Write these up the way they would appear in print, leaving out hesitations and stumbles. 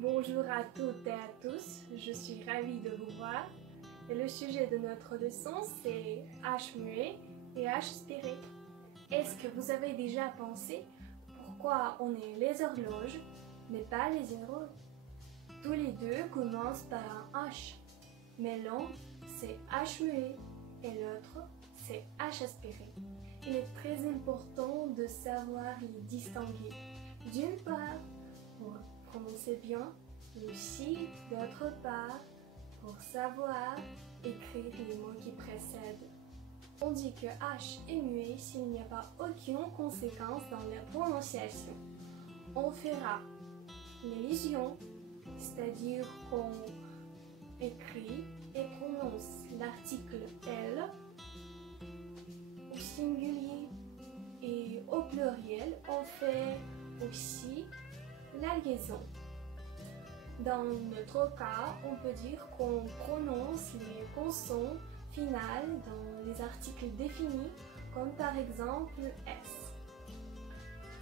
Bonjour à toutes et à tous, je suis ravie de vous voir. Et le sujet de notre leçon, c'est H muet et H aspiré. Est-ce que vous avez déjà pensé pourquoi on est les horloges, mais pas les héros? Tous les deux commencent par un H, mais l'un c'est H muet et l'autre c'est H aspiré. Il est très important de savoir les distinguer. D'une part, pour prononcer bien, et aussi d'autre part, pour savoir écrire les mots qui précèdent. On dit que H est muet s'il n'y a pas aucune conséquence dans la prononciation. On fera l'élision, c'est-à-dire qu'on écrit et prononce l'article L au singulier, et au pluriel, on fait aussi la liaison. Dans notre cas, on peut dire qu'on prononce les consonnes finales dans les articles définis, comme par exemple S.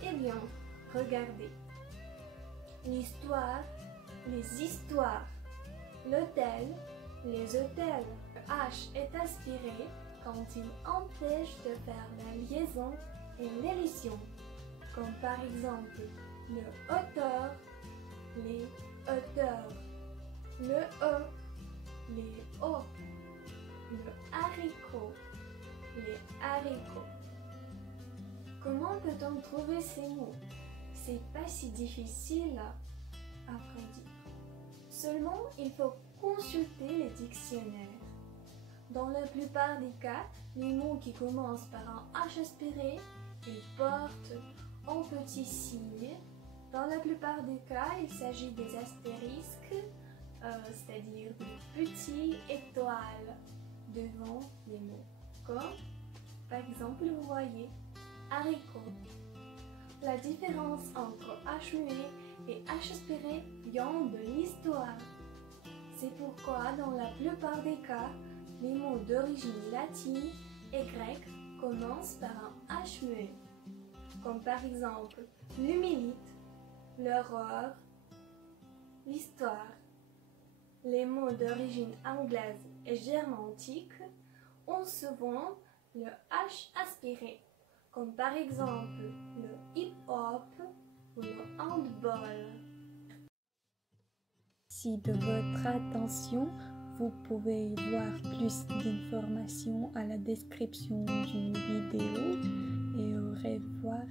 Eh bien, regardez. L'histoire, les histoires, l'hôtel, les hôtels. Le H est aspiré quand il empêche de faire la liaison et l'élision, comme par exemple le auteur, les auteurs, le E, les O, le haricot, les haricots. Comment peut-on trouver ces mots? C'est pas si difficile à vrai dire. Seulement, il faut consulter les dictionnaires. Dans la plupart des cas, les mots qui commencent par un H aspiré, ils portent un petit signe. Dans la plupart des cas, il s'agit des astérisques, c'est-à-dire des petites étoiles devant les mots. Comme, par exemple, vous voyez, haricot. La différence entre H muet et H aspiré vient de l'histoire. C'est pourquoi, dans la plupart des cas, les mots d'origine latine et grecque commencent par un H muet, comme par exemple l'humilite, l'horreur, l'histoire. Les mots d'origine anglaise et germanique ont souvent le H aspiré, comme par exemple le hip-hop ou le handball. Merci de votre attention. Vous pouvez voir plus d'informations à la description d'une vidéo et au revoir.